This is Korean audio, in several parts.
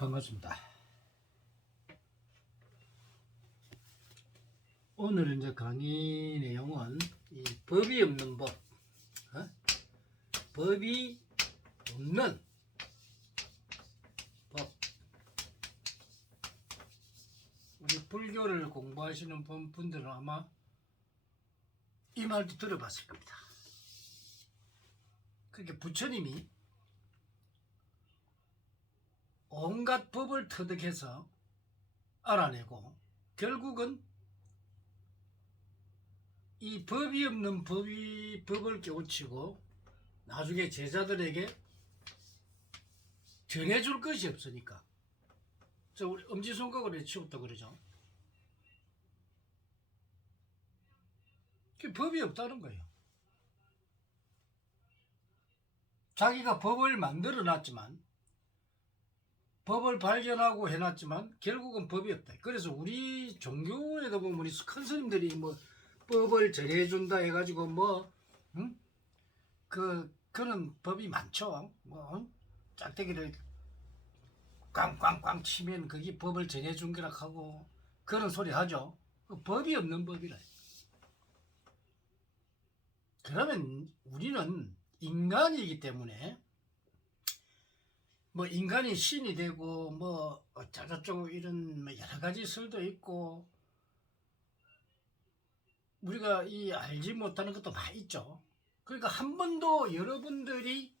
반갑습니다. 오늘 이제 강의 내용은 이 법이 없는 법, 법이 없는 법. 우리 불교를 공부하시는 분들은 아마 이 말도 들어봤을 겁니다. 그렇게 부처님이 온갖 법을 터득해서 알아내고 결국은 이 법이 없는 법을 깨우치고 나중에 제자들에게 전해줄 것이 없으니까 우리 엄지손가락으로 치웠다 그러죠. 그 법이 없다는 거예요. 자기가 법을 만들어 놨지만 법을 발견하고 해놨지만 결국은 법이 없다. 그래서 우리 종교에도 보면 우리 큰 스님들이 뭐 법을 전해준다 해가지고 그런 법이 많죠. 짝대기를 꽝꽝꽝 치면 그게 법을 전해준 거라 하고 그런 소리 하죠. 법이 없는 법이라. 그러면 우리는 인간이기 때문에 인간이 신이 되고 어쩌고저쩌고 이런 여러 가지 설도 있고 우리가 이 알지 못하는 것도 많이 있죠. 그러니까 한 번도 여러분들이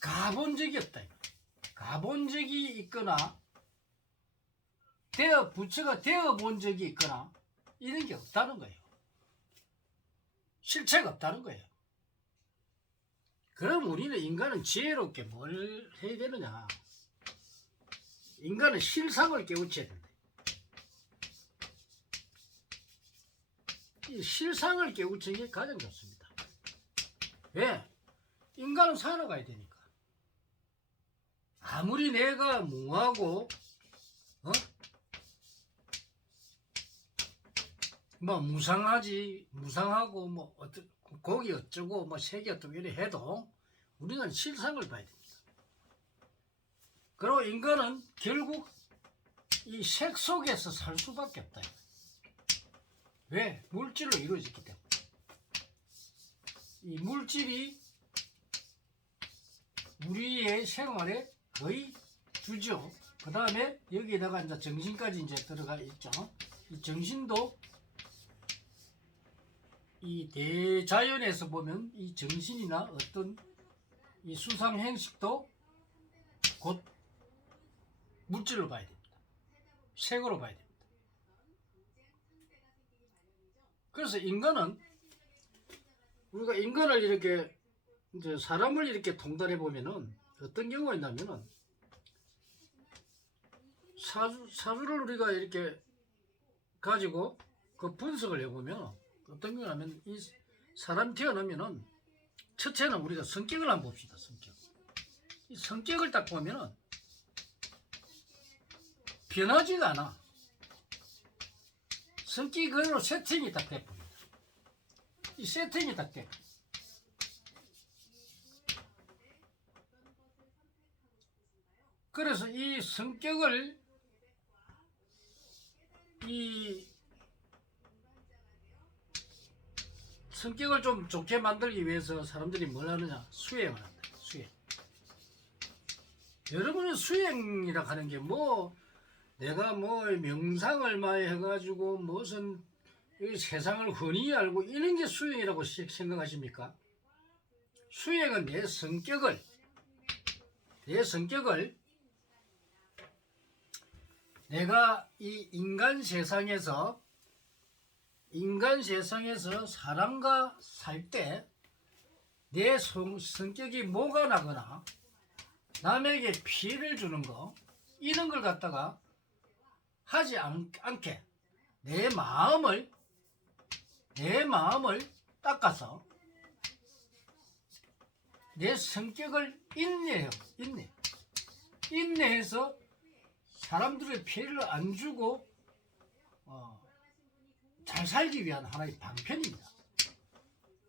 가본 적이 없다. 가본 적이 있거나 부처가 되어 본 적이 있거나 이런 게 없다는 거예요. 실체가 없다는 거예요. 그럼 우리는 인간은 지혜롭게 뭘 해야 되느냐? 인간은 실상을 깨우쳐야 된다. 이 실상을 깨우치는 게 가장 좋습니다. 왜? 인간은 살아가야 되니까. 아무리 내가 무하고 무상하고 고기 어쩌고 색이 어쩌고 이래 해도 우리는 실상을 봐야 됩니다. 그리고 인간은 결국 이 색 속에서 살 수밖에 없다. 왜? 물질로 이루어졌기 때문에. 이 물질이 우리의 생활에 거의 주죠. 그 다음에 여기에다가 이제 정신까지 이제 들어가 있죠. 이 정신도 이 대자연에서 보면 이 정신이나 어떤 이 수상 행식도 곧 물질로 봐야 됩니다. 색으로 봐야 됩니다. 그래서 우리가 인간을 이렇게 이제 사람을 이렇게 통달해 보면은 어떤 경우가 있냐면은 사주를 우리가 이렇게 가지고 그 분석을 해보면 어떤 경우냐면 이 사람 태어나면은 첫째는 우리가 성격을 한번 봅시다. 이 성격을 딱 보면은 변하지가 않아. 성격이 그대로 세팅이 딱 돼버립니다. 이 세팅이 딱 돼. 그래서 이 성격을 좀 좋게 만들기 위해서 사람들이 뭘 하느냐? 수행을 한다. 수행. 여러분은 수행이라 하는 게 내가 명상을 많이 해가지고 무슨 이 세상을 흔히 알고 이런 게 수행이라고 생각하십니까? 수행은 내 성격을 내가 이 인간 세상에서 사람과 살 때 내 성격이 뭐가 나거나 남에게 피해를 주는 거 이런 걸 갖다가 하지 않게 내 마음을 닦아서 내 성격을 인내해서 사람들의 피해를 안 주고 잘 살기 위한 하나의 방편입니다.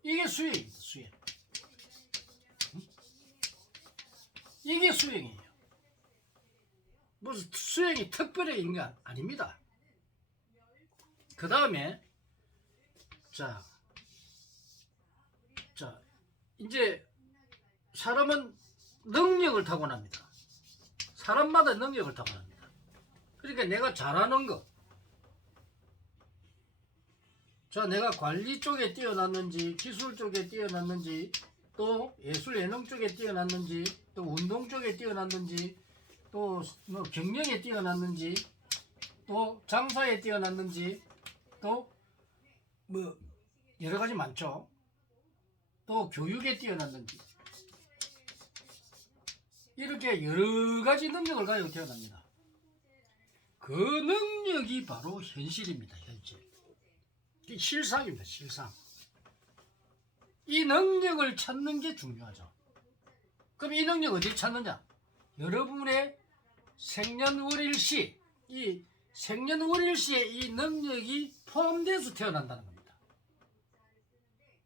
이게 수행입니다. 수행. 이게 수행이에요. 무슨 수행이 특별히 있는 게 아닙니다. 그 다음에 자 이제 사람은 능력을 타고납니다. 사람마다 능력을 타고납니다. 그러니까 내가 잘하는 거, 자 내가 관리 쪽에 뛰어났는지, 기술 쪽에 뛰어났는지, 또 예술 예능 쪽에 뛰어났는지, 또 운동 쪽에 뛰어났는지, 또 뭐 경영에 뛰어났는지, 또 장사에 뛰어났는지, 또 뭐 여러 가지 많죠. 또 교육에 뛰어났는지, 이렇게 여러 가지 능력을 가지고 태어납니다. 그 능력이 바로 현실입니다. 현실. 실상입니다. 실상. 이 능력을 찾는 게 중요하죠. 그럼 이 능력 어디 찾느냐? 여러분의 생년월일시, 이 생년월일시에 이 능력이 포함돼서 태어난다는 겁니다.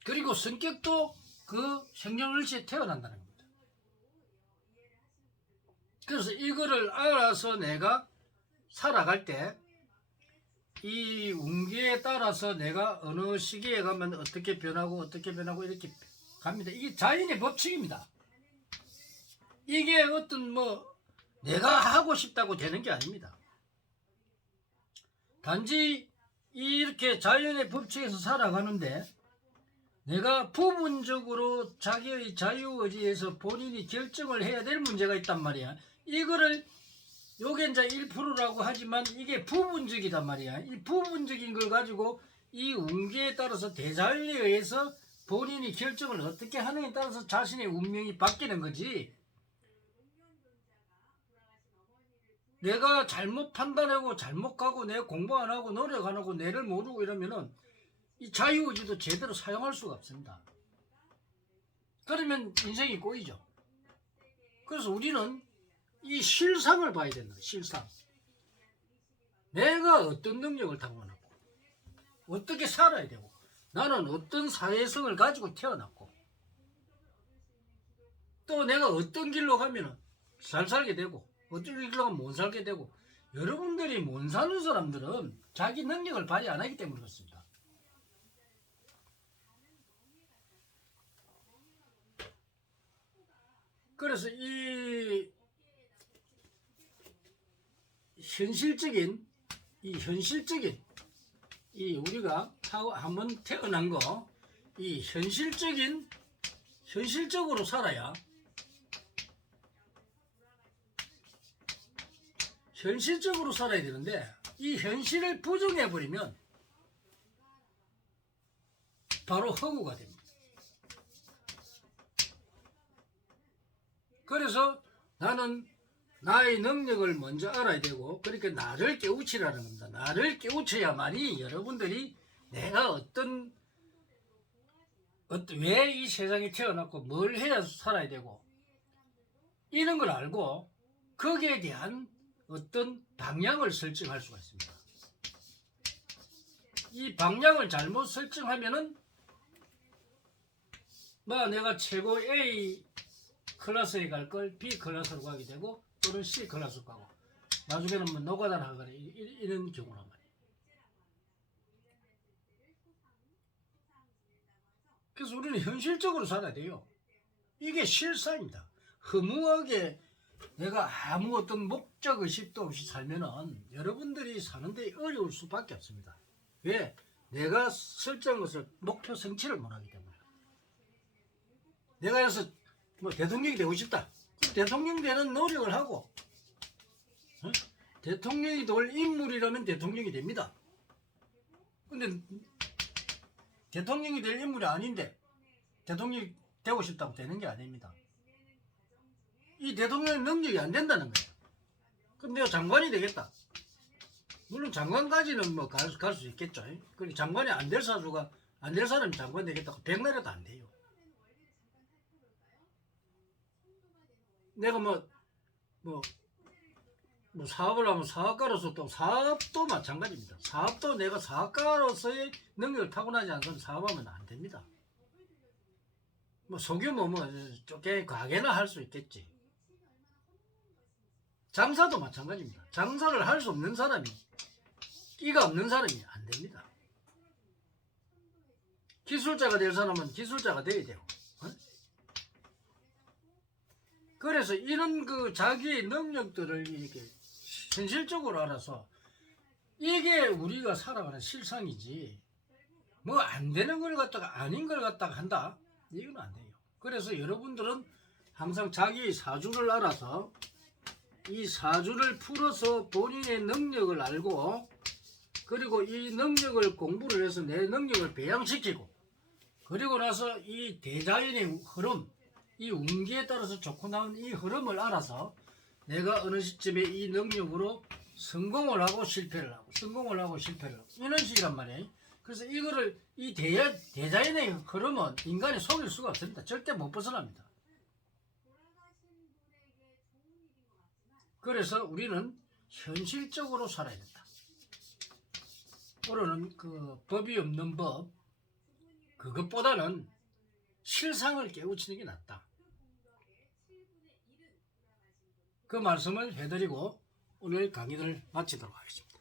그리고 성격도 그 생년월일시에 태어난다는 겁니다. 그래서 이거를 알아서 내가 살아갈 때 이 운기에 따라서 내가 어느 시기에 가면 어떻게 변하고 이렇게 갑니다. 이게 자연의 법칙입니다. 이게 어떤 뭐 내가 하고 싶다고 되는 게 아닙니다. 단지 이렇게 자연의 법칙에서 살아가는데 내가 부분적으로 자기의 자유의지에서 본인이 결정을 해야 될 문제가 있단 말이야. 이거를 요게 이제 1%라고 하지만 이게 부분적이단 말이야. 이 부분적인 걸 가지고 이 운기에 따라서 대자연에 의해서 본인이 결정을 어떻게 하느냐에 따라서 자신의 운명이 바뀌는 거지. 내가 잘못 판단하고 잘못 가고 내가 공부 안 하고 노력 안 하고 내를 모르고 이러면은 이 자유의지도 제대로 사용할 수가 없습니다. 그러면 인생이 꼬이죠. 그래서 우리는 이 실상을 봐야 된다. 실상. 내가 어떤 능력을 타고났고 어떻게 살아야 되고 나는 어떤 사회성을 가지고 태어났고 또 내가 어떤 길로 가면 잘 살게 되고 어떤 길로 가면 못 살게 되고 여러분들이 못 사는 사람들은 자기 능력을 발휘 안 하기 때문에 그렇습니다. 그래서 이 현실적인 이 우리가 한번 태어난 거 이 현실적으로 살아야 되는데 이 현실을 부정해 버리면 바로 허구가 됩니다. 그래서 나는 나의 능력을 먼저 알아야 되고 그러니까 나를 깨우치라는 겁니다. 나를 깨우쳐야만이 여러분들이 내가 왜 이 세상에 태어났고 뭘 해야 살아야 되고 이런 걸 알고 거기에 대한 어떤 방향을 설정할 수가 있습니다. 이 방향을 잘못 설정하면은 뭐 내가 최고 A 클래스에 갈 걸 B 클래스로 가게 되고 또는 C 클래스로 가고 나중에는 뭐 노가다나 하거나 이런 경우란 말이에요. 그래서 우리는 현실적으로 살아야 돼요. 이게 실상입니다. 허무하게 내가 아무 어떤 목적의식도 없이 살면은 여러분들이 사는데 어려울 수밖에 없습니다. 왜? 내가 설정한 것을 목표 성취를 못하기 때문에. 내가 그래서 뭐 대통령이 되고 싶다. 대통령 되는 노력을 하고 대통령이 될 인물이라면 대통령이 됩니다. 근데 대통령이 될 인물이 아닌데 대통령이 되고 싶다고 되는 게 아닙니다. 이 대통령의 능력이 안 된다는 거예요. 그럼 내가 장관이 되겠다. 물론 장관까지는 뭐 갈 수 있겠죠. 그리고 장관이 안 될 사람이 장관 되겠다고 백날에도 안 돼요. 내가 뭐 사업을 하면 사업가로서 또 사업도 마찬가지입니다. 사업도 내가 사업가로서의 능력을 타고나지 않으면 사업하면 안 됩니다. 뭐 소규모 조금 가게나 할 수 있겠지. 장사도 마찬가지입니다. 장사를 할 수 없는 사람이, 끼가 없는 사람이 안 됩니다. 기술자가 될 사람은 기술자가 돼야 되고. 어? 그래서 이런 그 자기의 능력들을 이렇게 현실적으로 알아서 이게 우리가 살아가는 실상이지, 뭐 안 되는 걸 갖다가 아닌 걸 갖다가 한다, 이건 안 돼요. 그래서 여러분들은 항상 자기의 사주를 알아서 이 사주를 풀어서 본인의 능력을 알고, 그리고 이 능력을 공부를 해서 내 능력을 배양시키고, 그리고 나서 이 대자연의 흐름, 이 운기에 따라서 좋고 나온 이 흐름을 알아서 내가 어느 시점에 이 능력으로 성공을 하고 실패를 하고, 성공을 하고 실패를 하고, 이런 식이란 말이에요. 그래서 이거를, 이 대자연의 흐름은 인간이 속일 수가 없습니다. 절대 못 벗어납니다. 그래서 우리는 현실적으로 살아야 된다. 오늘은 그 법이 없는 법, 그것보다는 실상을 깨우치는 게 낫다. 그 말씀을 해드리고 오늘 강의를 마치도록 하겠습니다.